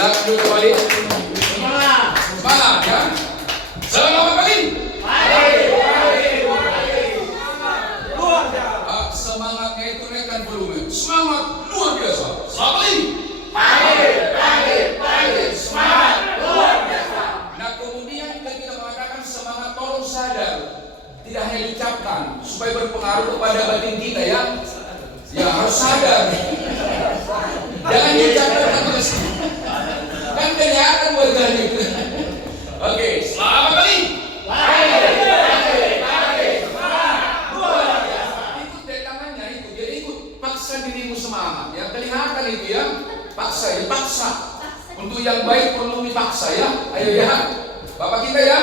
Silakan dulu kembali. Semangat ya. Selamat kali. Semangatnya itu naikkan volume. Semangat luar biasa. Selamat kali. Semangat luar biasa. Nah kemudian kita mengatakan semangat, tolong sadar, tidak hanya diucapkan supaya berpengaruh kepada batin kita ya. Ya harus sadar. Jangan diucapkan terus. Kan kelihatan wajahnya. Oke, selamat kali. Ikut dari tangannya itu, jadi ikut paksa dirimu semangat. Ya kelihatan itu ya, paksa. Untuk yang baik perlu dipaksa ya. Ayo ya, Bapak kita ya.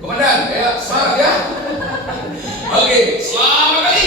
Komandan, ya semangat ya. Oke, selamat kali.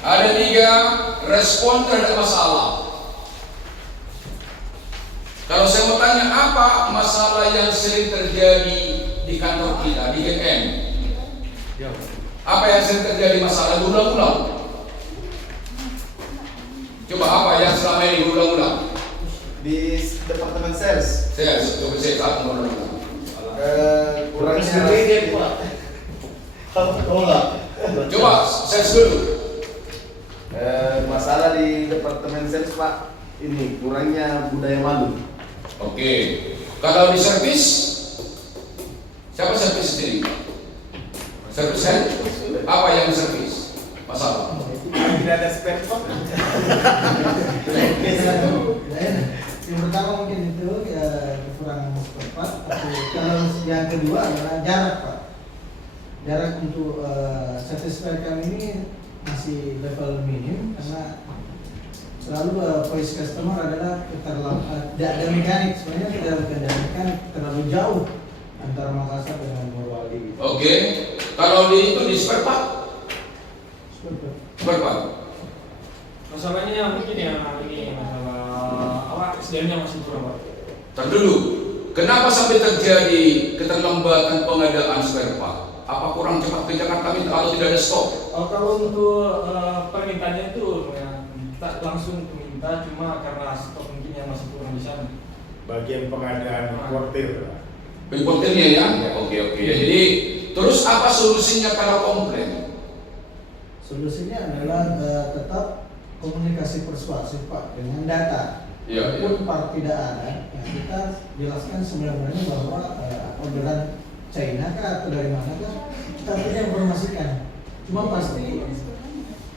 Ada tiga respon terhadap masalah. Kalau saya mau tanya apa masalah yang sering terjadi di kantor kita, di GM? Apa yang sering terjadi masalah berulang-ulang? Coba apa yang selama ini berulang-ulang? Di departemen sales. Coba saya satu berulang-ulang. Kurangnya Coba sales dulu. Masalah di departemen sales Pak, ini kurangnya budaya malu. Oke, kalau di servis, siapa servis sendiri? Servis kan? Apa yang servis? Masalah? Tidak ada spare part. Yang pertama mungkin itu kekurangan spare part. Kalau yang kedua adalah jarak Pak. Jarak untuk servis spare kami ini masih level minim karena selalu voice customer adalah tidak ada mekanik, sebenarnya tidak ada mekanik, terlalu jauh antara Makassar dengan Morowali. Oke, kalau di spare part? Spare part. Masalahnya mungkin ya ini masalah SDM-nya masih kurang Pak. Ntar dulu, kenapa sampai terjadi keterlambatan pengadaan spare part? Apa kurang cepat kerjakan kami atau tidak ada stok? Kalau untuk permintaannya itu tak langsung minta, cuma karena stok mungkin yang masih kurang di sana. Bagian pengadaan importir. Importernya ya? Oke. Jadi terus apa solusinya kalau komplain? Solusinya adalah tetap komunikasi persuasif Pak dengan data. Iya. Walaupun part tidak ada, kita jelaskan sebenarnya bahwa orderan China kah atau dari mana kah, kita punya informasikan. Cuma pasti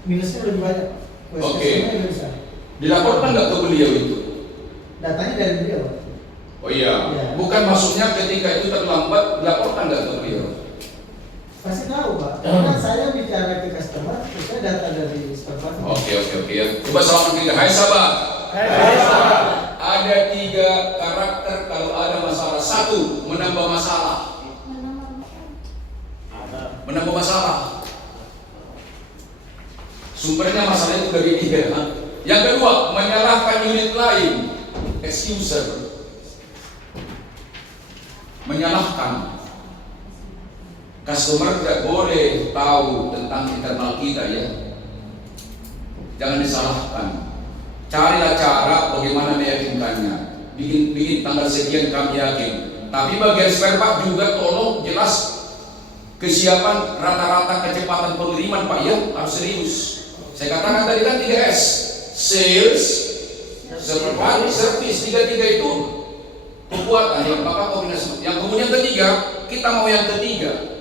minusnya lebih banyak. Oke. Dilaporkan nggak ke beliau itu? Datanya dari beliau. Oh iya. Ya. Bukan maksudnya ketika itu terlambat dilaporkan nggak ke beliau? Pasti tahu Pak. Karena saya bicara ke customer, saya data dari spare. Oke ya. Coba salaman kita. Hai sahabat. Ada 3 karakter kalau ada masalah. 1, menambah masalah. Sumbernya masalah itu dari dia. Yang kedua, menyalahkan unit lain, excuser. Menyalahkan. Customer tidak boleh tahu tentang internal kita ya. Jangan disalahkan. Carilah cara bagaimana meyakinkannya. Bikin tanggal sekian kami yakin. Tapi bagian spare part juga tolong jelas kesiapan rata-rata kecepatan pengiriman Pak ya, harus serius. Saya katakan tadi kan 3S, sales, spare part, service, 3 itu kekuatan yang Bapak kombinasi. Yang kemudian ketiga, kita mau yang ketiga.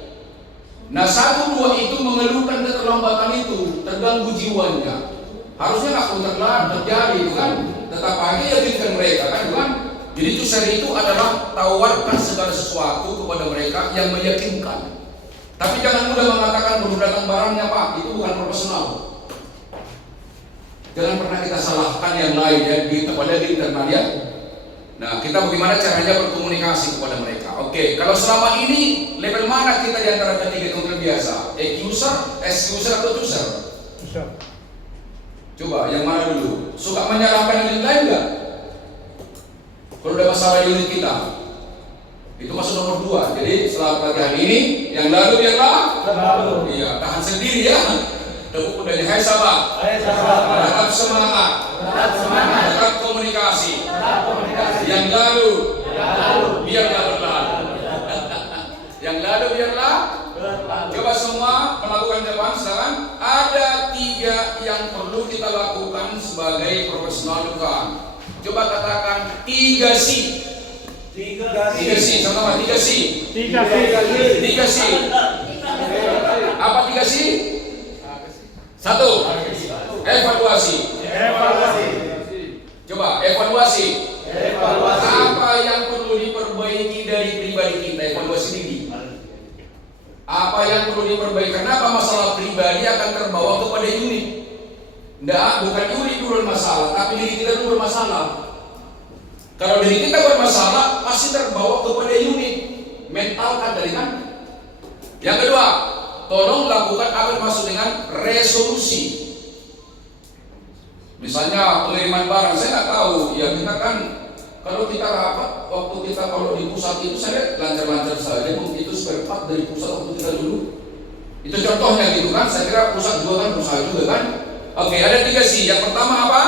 Nah 1, 2 itu mengeluhkan keterlambatan itu, terganggu jiwanya. Harusnya nggak perlu terjadi itu kan. Tetap aja yakinkan mereka kan. Jadi user itu adalah tawarkan segala sesuatu kepada mereka yang meyakinkan. Tapi jangan mudah mengatakan baru datang barangnya Pak, itu bukan profesional. Jangan pernah kita salahkan yang lain ya, kepada di internal ya. Nah, kita bagaimana caranya berkomunikasi kepada mereka. Oke, kalau selama ini level mana kita di antara ketiga itu terbiasa? Excuser atau chooser? Coba yang mana dulu? Suka menyalahkan unit lain nggak? Kalau ada masalah unit kita, itu masuk nomor 2. Jadi setelah pelatihan ini, yang lalu biarlah. Iya, tahan sendiri ya. Udah hai sahabat. Tetap semangat. Tetap komunikasi. Yang lalu biarlah berlalu. Yang lalu biarlah. Coba semua melakukan jawaban sekarang. Ada 3 yang perlu kita lakukan sebagai profesional juga. Coba katakan 3C. 3C, sama-sama 3C. 3C. Apa 3C? 1. Evaluasi. Coba evaluasi. Apa yang perlu diperbaiki dari pribadi kita? Evaluasi diri. Apa yang perlu diperbaiki? Kenapa masalah pribadi akan terbawa kepada unit? Enggak, bukan unit dulu bermasalah, tapi diri kita dulu bermasalah. Kalau diri kita bermasalah, pasti terbawa kepada unit. Mental kan dari kan. Yang kedua, tolong lakukan apa yang dimaksud dengan resolusi. Misalnya pengiriman barang, saya nggak tahu. Ya kita kan, kalau kita rapat, waktu kita kalau di pusat itu saya lancar-lancar saja. Itu spare part dari pusat waktu kita dulu. Itu contohnya gitu kan. Saya kira pusat juga kan berusaha juga kan. Oke, ada 3C. Yang pertama apa?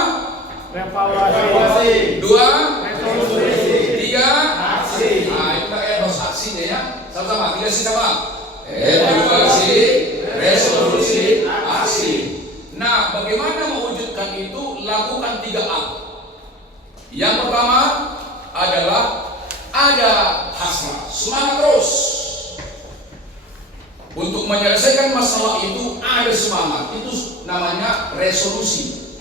Evaluasi. 2, 3, aksi. Nah, itu kayak harus aksinya ya. Sama-sama, 3C sama. Evaluasi, resolusi, aksi. Nah, bagaimana mewujudkan itu? Lakukan 3A. Yang pertama adalah ada hasrat, semangat terus. Untuk menyelesaikan masalah itu ada semangat. Itu namanya resolusi.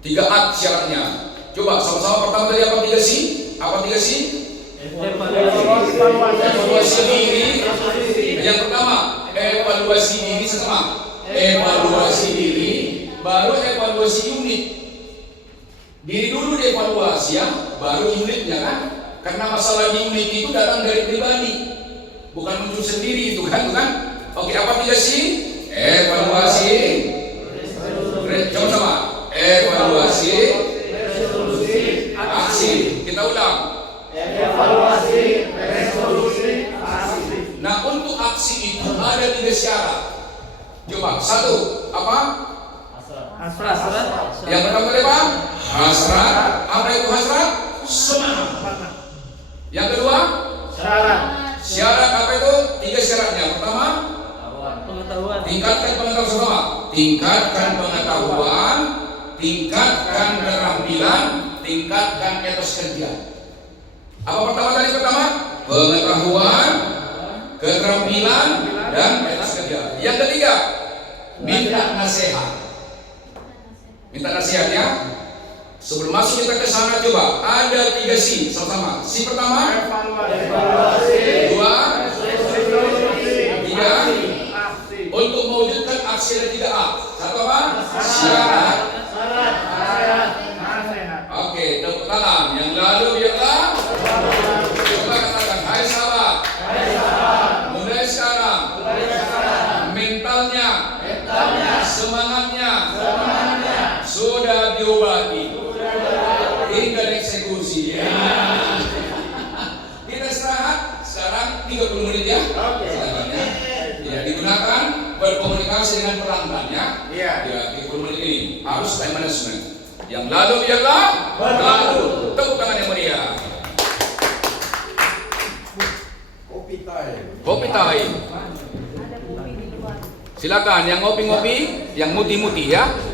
3A syaratnya. Coba sama-sama pertama tadi apa 3C? Apa 3C? Evaluasi diri. Yang pertama, evaluasi diri sama. Evaluasi diri, baru evaluasi unit. Diri dulu dievaluasi ya, baru unitnya kan. Karena masalah di unit itu datang dari pribadi, bukan muncul sendiri itu kan, bukan? Oke, apa 3C? Evaluasi. Coba sama. Evaluasi, aksi. Kita ulang. Evaluasi, resolusi, aksi. Nah, untuk aksi itu ada 3 syarat. Coba 1, apa? Hasrat. Yang pertama tadi apa? Hasrat. Apa itu hasrat? Semangat. Yang kedua? Syarat. Syarat apa itu? 3 syaratnya. Pertama, Pengetahuan. tingkatkan pengetahuan semua. Tingkatkan pengetahuan, tingkatkan keterampilan, tingkatkan etos kerja. Apa pertama tadi? Pertama, pengetahuan, keterampilan, dan etos kerja. Yang ketiga, minta nasihat. Minta nasihat ya. Sebelum masuk kita ke sana, coba ada 3C sama-sama. C pertama, Evaluasi. 2, Resolusi. 3. Aksi. Untuk mewujudkan aksi ada 3A. Satu apa? Syarat. Syarat. Nasihat. Oke, tepuk tangan. Yang lalu biarlah. Coba katakan, hai sahabat. Mulai sekarang. Mentalnya. Semangatnya. diobati hingga dieksekusi. Ya. Kita istirahat sekarang 30 menit ya. Oke. Selanjutnya, ya digunakan berkomunikasi dengan pelanggan ya. Iya. Ya 30 menit ini harus time management. Yang lalu biarlah berlalu. Tepuk tangan yang meriah. Kopi time. Silakan yang ngopi-ngopi, yang muti-muti ya.